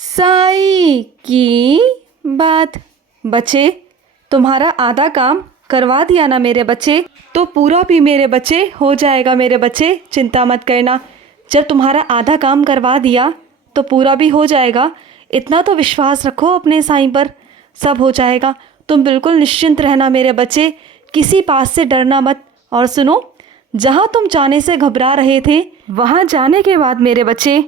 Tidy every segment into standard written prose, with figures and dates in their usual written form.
साईं की बात। बच्चे, तुम्हारा आधा काम करवा दिया ना मेरे बच्चे, तो पूरा भी मेरे बच्चे हो जाएगा। मेरे बच्चे चिंता मत करना, जब तुम्हारा आधा काम करवा दिया तो पूरा भी हो जाएगा। इतना तो विश्वास रखो अपने साईं पर, सब हो जाएगा। तुम बिल्कुल निश्चिंत रहना मेरे बच्चे, किसी बात से डरना मत। और सुनो, जहाँ तुम जाने से घबरा रहे थे, वहाँ जाने के बाद मेरे बच्चे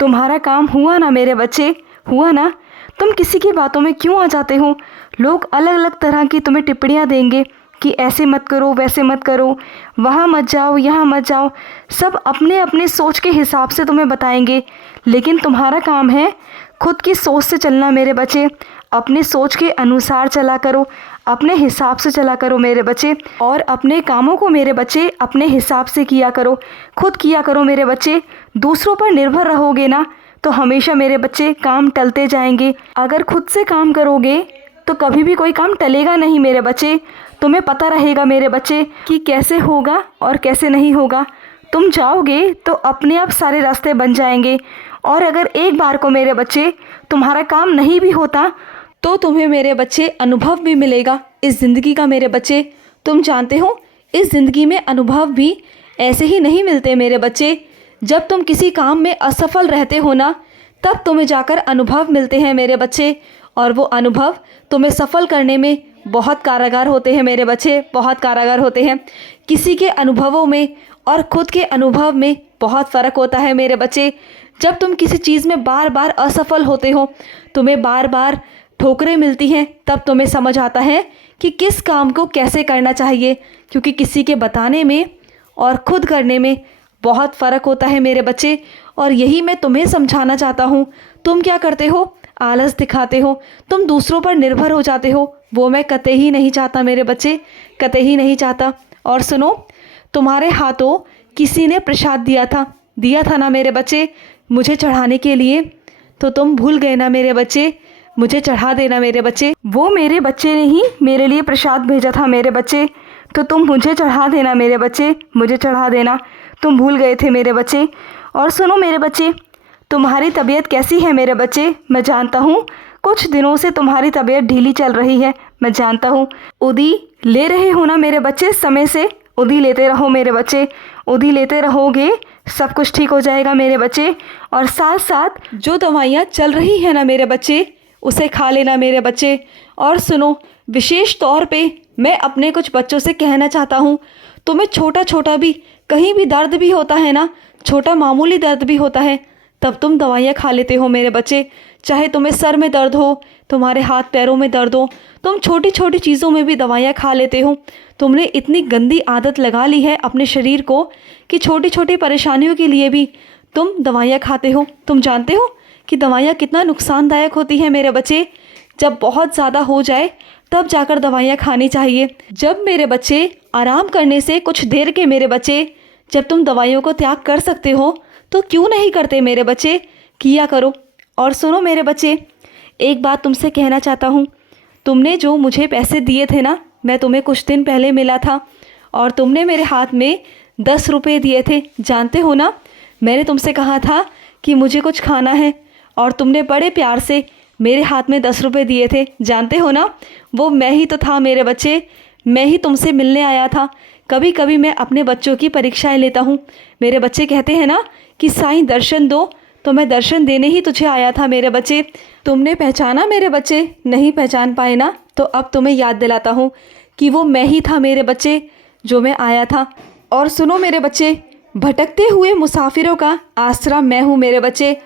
तुम्हारा काम हुआ ना मेरे बच्चे, हुआ ना। तुम किसी की बातों में क्यों आ जाते हो? लोग अलग अलग तरह की तुम्हें टिप्पणियाँ देंगे कि ऐसे मत करो, वैसे मत करो, वहाँ मत जाओ, यहाँ मत जाओ। सब अपने अपने सोच के हिसाब से तुम्हें बताएंगे, लेकिन तुम्हारा काम है खुद की सोच से चलना मेरे बच्चे। अपने सोच के अनुसार चला करो, अपने हिसाब से चला करो मेरे बच्चे। और अपने कामों को मेरे बच्चे अपने हिसाब से किया करो, खुद किया करो मेरे बच्चे। दूसरों पर निर्भर रहोगे ना तो हमेशा मेरे बच्चे काम टलते जाएंगे। अगर खुद से काम करोगे तो कभी भी कोई काम टलेगा नहीं मेरे बच्चे। तुम्हें पता रहेगा मेरे बच्चे कि कैसे होगा और कैसे नहीं होगा। तुम जाओगे तो अपने आप सारे रास्ते बन जाएंगे। और अगर एक बार को मेरे बच्चे तुम्हारा काम नहीं भी होता तो तुम्हें मेरे बच्चे अनुभव भी मिलेगा इस ज़िंदगी का मेरे बच्चे। तुम जानते हो, इस ज़िंदगी में अनुभव भी ऐसे ही नहीं मिलते मेरे बच्चे। जब तुम किसी काम में असफल रहते हो ना, तब तुम्हें जाकर अनुभव मिलते हैं मेरे बच्चे। और वो अनुभव तुम्हें सफल करने में बहुत कारगर होते हैं मेरे बच्चे, बहुत कारगर होते हैं। किसी के अनुभवों में और खुद के अनुभव में बहुत फ़र्क होता है मेरे बच्चे। जब तुम किसी चीज़ में बार बार असफल होते हो, तुम्हें बार बार ठोकरें मिलती हैं, तब तुम्हें समझ आता है कि किस काम को कैसे करना चाहिए। क्योंकि किसी के बताने में और खुद करने में बहुत फ़र्क होता है मेरे बच्चे। और यही मैं तुम्हें समझाना चाहता हूँ। तुम क्या करते हो? आलस दिखाते हो, तुम दूसरों पर निर्भर हो जाते हो। वो मैं कतई ही नहीं चाहता मेरे बच्चे, कतई ही नहीं चाहता। और सुनो, तुम्हारे हाथों किसी ने प्रसाद दिया था ना मेरे बच्चे, मुझे चढ़ाने के लिए। तो तुम भूल गए ना मेरे बच्चे, मुझे चढ़ा देना मेरे बच्चे। वो मेरे बच्चे ने ही मेरे लिए प्रसाद भेजा था मेरे बच्चे, तो तुम मुझे चढ़ा देना मेरे बच्चे, मुझे चढ़ा देना। तुम भूल गए थे मेरे बच्चे। और सुनो मेरे बच्चे, तुम्हारी तबीयत कैसी है मेरे बच्चे? मैं जानता हूँ कुछ दिनों से तुम्हारी तबीयत ढीली चल रही है, मैं जानता हूँ। उदी ले रहे हो ना मेरे बच्चे? समय से उदी लेते रहो मेरे बच्चे, उदी लेते रहोगे सब कुछ ठीक हो जाएगा मेरे बच्चे। और साथ साथ जो दवाइयाँ चल रही है ना मेरे बच्चे, उसे खा लेना मेरे बच्चे। और सुनो, विशेष तौर पे मैं अपने कुछ बच्चों से कहना चाहता हूँ, तुम्हें छोटा छोटा भी कहीं भी दर्द भी होता है ना, छोटा मामूली दर्द भी होता है, तब तुम दवाइयाँ खा लेते हो मेरे बच्चे। चाहे तुम्हें सर में दर्द हो, तुम्हारे हाथ पैरों में दर्द हो, तुम छोटी छोटी चीज़ों में भी दवाइयाँ खा लेते हो। तुमने इतनी गंदी आदत लगा ली है अपने शरीर को कि छोटी छोटी परेशानियों के लिए भी तुम दवाइयाँ खाते हो। तुम जानते हो कि दवाइयाँ कितना नुकसानदायक होती है मेरे बच्चे। जब बहुत ज़्यादा हो जाए तब जाकर दवाइयाँ खानी चाहिए। जब मेरे बच्चे आराम करने से कुछ देर के मेरे बच्चे, जब तुम दवाइयों को त्याग कर सकते हो तो क्यों नहीं करते मेरे बच्चे? किया करो। और सुनो मेरे बच्चे, एक बात तुमसे कहना चाहता हूँ। तुमने जो मुझे पैसे दिए थे ना, मैं तुम्हें कुछ दिन पहले मिला था और तुमने मेरे हाथ में 10 रुपये दिए थे। जानते हो ना, मैंने तुमसे कहा था कि मुझे कुछ खाना है और तुमने बड़े प्यार से मेरे हाथ में 10 रुपये दिए थे। जानते हो ना, वो मैं ही तो था मेरे बच्चे, मैं ही तुमसे मिलने आया था। कभी कभी मैं अपने बच्चों की परीक्षाएं लेता हूँ। मेरे बच्चे कहते हैं ना कि साईं दर्शन दो, तो मैं दर्शन देने ही तुझे आया था मेरे बच्चे। तुमने पहचाना मेरे बच्चे? नहीं पहचान पाए ना, तो अब तुम्हें याद दिलाता हूँ कि वो मैं ही था मेरे बच्चे, जो मैं आया था। और सुनो मेरे बच्चे, भटकते हुए मुसाफिरों का आसरा मैं हूँ मेरे बच्चे।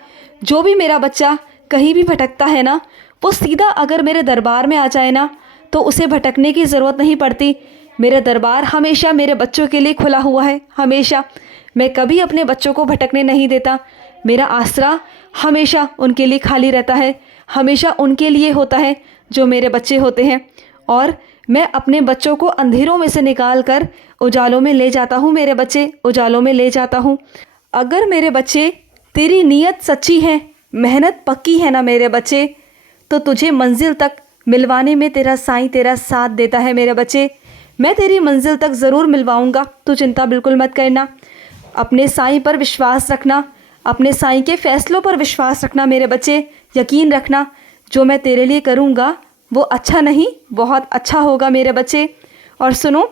जो भी मेरा बच्चा कहीं भी भटकता है ना, वो सीधा अगर मेरे दरबार में आ जाए ना, तो उसे भटकने की ज़रूरत नहीं पड़ती। मेरा दरबार हमेशा मेरे बच्चों के लिए खुला हुआ है, हमेशा। मैं कभी अपने बच्चों को भटकने नहीं देता। मेरा आसरा हमेशा उनके लिए खाली रहता है, हमेशा उनके लिए होता है जो मेरे बच्चे होते हैं। और मैं अपने बच्चों को अंधेरों में से निकाल कर उजालों में ले जाता हूँ मेरे बच्चे, उजालों में ले जाता हूँ। अगर मेरे बच्चे तेरी नीयत सच्ची है, मेहनत पक्की है ना मेरे बच्चे, तो तुझे मंजिल तक मिलवाने में तेरा साईं तेरा साथ देता है मेरे बच्चे। मैं तेरी मंजिल तक ज़रूर मिलवाऊंगा, तू चिंता बिल्कुल मत करना। अपने साईं पर विश्वास रखना, अपने साईं के फैसलों पर विश्वास रखना मेरे बच्चे। यकीन रखना जो मैं तेरे लिए करूँगा वो अच्छा नहीं बहुत अच्छा होगा मेरे बच्चे। और सुनो,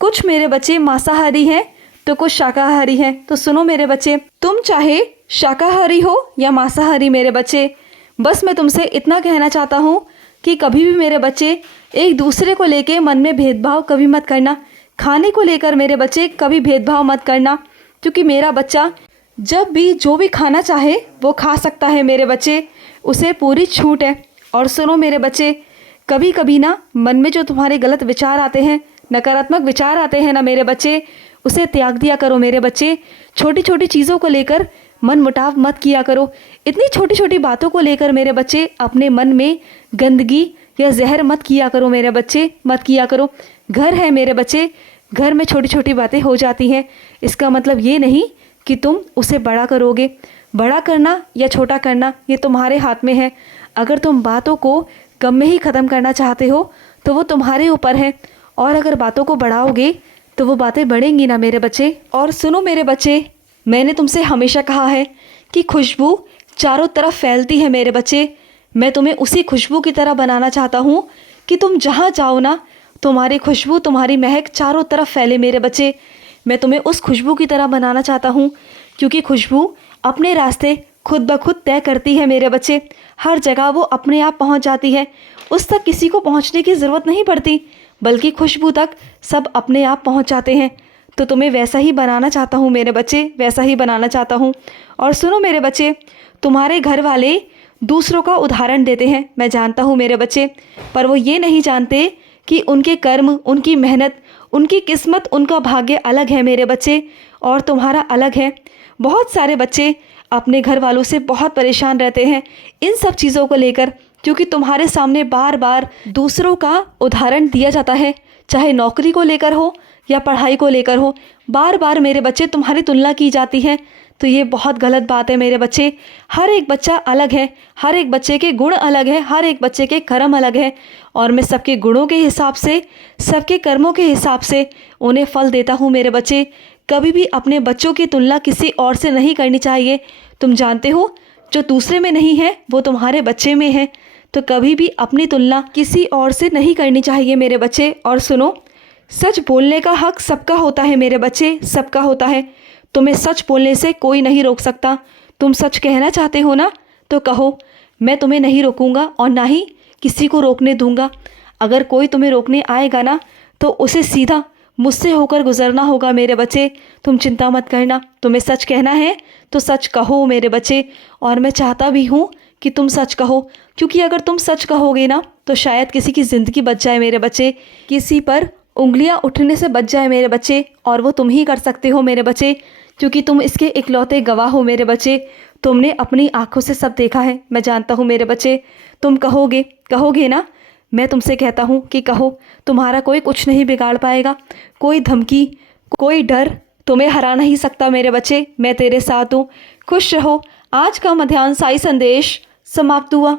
कुछ मेरे बच्चे मांसाहारी हैं तो कुछ शाकाहारी हैं। तो सुनो मेरे बच्चे, तुम चाहे शाकाहारी हो या मांसाहारी मेरे बच्चे, बस मैं तुमसे इतना कहना चाहता हूँ कि कभी भी मेरे बच्चे एक दूसरे को लेके मन में भेदभाव कभी मत करना। खाने को लेकर मेरे बच्चे कभी भेदभाव मत करना, क्योंकि मेरा बच्चा जब भी जो भी खाना चाहे वो खा सकता है मेरे बच्चे, उसे पूरी छूट है। और सुनो मेरे बच्चे, कभी कभी ना मन में जो तुम्हारे गलत विचार आते हैं, नकारात्मक विचार आते हैं ना मेरे बच्चे, उसे त्याग दिया करो मेरे बच्चे। छोटी छोटी चीज़ों को लेकर मन मुटाव मत किया करो। इतनी छोटी छोटी बातों को लेकर मेरे बच्चे अपने मन में गंदगी या जहर मत किया करो मेरे बच्चे, मत किया करो। घर है मेरे बच्चे, घर में छोटी छोटी बातें हो जाती हैं, इसका मतलब ये नहीं कि तुम उसे बड़ा करोगे। बड़ा करना या छोटा करना ये तुम्हारे हाथ में है। अगर तुम बातों को कम में ही ख़त्म करना चाहते हो तो वो तुम्हारे ऊपर है, और अगर बातों को बढ़ाओगे तो वो बातें बढ़ेंगी ना मेरे बच्चे। और सुनो मेरे बच्चे, मैंने तुमसे हमेशा कहा है कि खुशबू चारों तरफ फैलती है मेरे बच्चे। मैं तुम्हें उसी खुशबू की तरह बनाना चाहता हूँ कि तुम जहाँ जाओ ना, तुम्हारी खुशबू, तुम्हारी महक चारों तरफ फैले मेरे बच्चे। मैं तुम्हें उस खुशबू की तरह बनाना चाहता हूँ, क्योंकि खुशबू अपने रास्ते खुद ब खुद तय करती है मेरे बच्चे। हर जगह वो अपने आप पहुँच जाती है, उस तक किसी को पहुँचने की ज़रूरत नहीं पड़ती, बल्कि खुशबू तक सब अपने आप पहुँच जाते हैं। तो तुम्हें वैसा ही बनाना चाहता हूँ मेरे बच्चे, वैसा ही बनाना चाहता हूँ। और सुनो मेरे बच्चे, तुम्हारे घर वाले दूसरों का उदाहरण देते हैं, मैं जानता हूँ मेरे बच्चे, पर वो ये नहीं जानते कि उनके कर्म, उनकी मेहनत, उनकी किस्मत, उनका भाग्य अलग है मेरे बच्चे, और तुम्हारा अलग है। बहुत सारे बच्चे अपने घर वालों से बहुत परेशान रहते हैं इन सब चीज़ों को लेकर, क्योंकि तुम्हारे सामने बार बार दूसरों का उदाहरण दिया जाता है, चाहे नौकरी को लेकर हो या पढ़ाई को लेकर हो। बार बार मेरे बच्चे तुम्हारी तुलना की जाती है, तो ये बहुत गलत बात है मेरे बच्चे। हर एक बच्चा अलग है, हर एक बच्चे के गुण अलग है, हर एक बच्चे के कर्म अलग है, और मैं सबके गुणों के हिसाब से, सबके कर्मों के हिसाब से उन्हें फल देता हूँ मेरे बच्चे। कभी भी अपने बच्चों की तुलना किसी और से नहीं करनी चाहिए। तुम जानते हो जो दूसरे में नहीं है वो तुम्हारे बच्चे में है, तो कभी भी अपनी तुलना किसी और से नहीं करनी चाहिए मेरे बच्चे। और सुनो, सच बोलने का हक सबका होता है मेरे बच्चे, सबका होता है। तुम्हें सच बोलने से कोई नहीं रोक सकता। तुम सच कहना चाहते हो ना, तो कहो, मैं तुम्हें नहीं रोकूंगा और ना ही किसी को रोकने दूंगा। अगर कोई तुम्हें रोकने आएगा ना, तो उसे सीधा मुझसे होकर गुजरना होगा मेरे बच्चे। तुम चिंता मत करना, तुम्हें सच कहना है तो सच कहो मेरे बच्चे, और मैं चाहता भी हूँ कि तुम सच कहो, क्योंकि अगर तुम सच कहोगे ना तो शायद किसी की ज़िंदगी बच जाए मेरे बच्चे, किसी पर उंगलियां उठने से बच जाए मेरे बच्चे, और वो तुम ही कर सकते हो मेरे बच्चे, क्योंकि तुम इसके इकलौते गवाह हो मेरे बच्चे। तुमने अपनी आंखों से सब देखा है, मैं जानता हूँ मेरे बच्चे। तुम कहोगे, कहोगे ना, मैं तुमसे कहता हूँ कि कहो, तुम्हारा कोई कुछ नहीं बिगाड़ पाएगा। कोई धमकी, कोई डर तुम्हें हरा नहीं सकता मेरे बच्चे। मैं तेरे साथ हूँ, खुश रहो। आज का मध्याह्न साई संदेश समाप्त हुआ।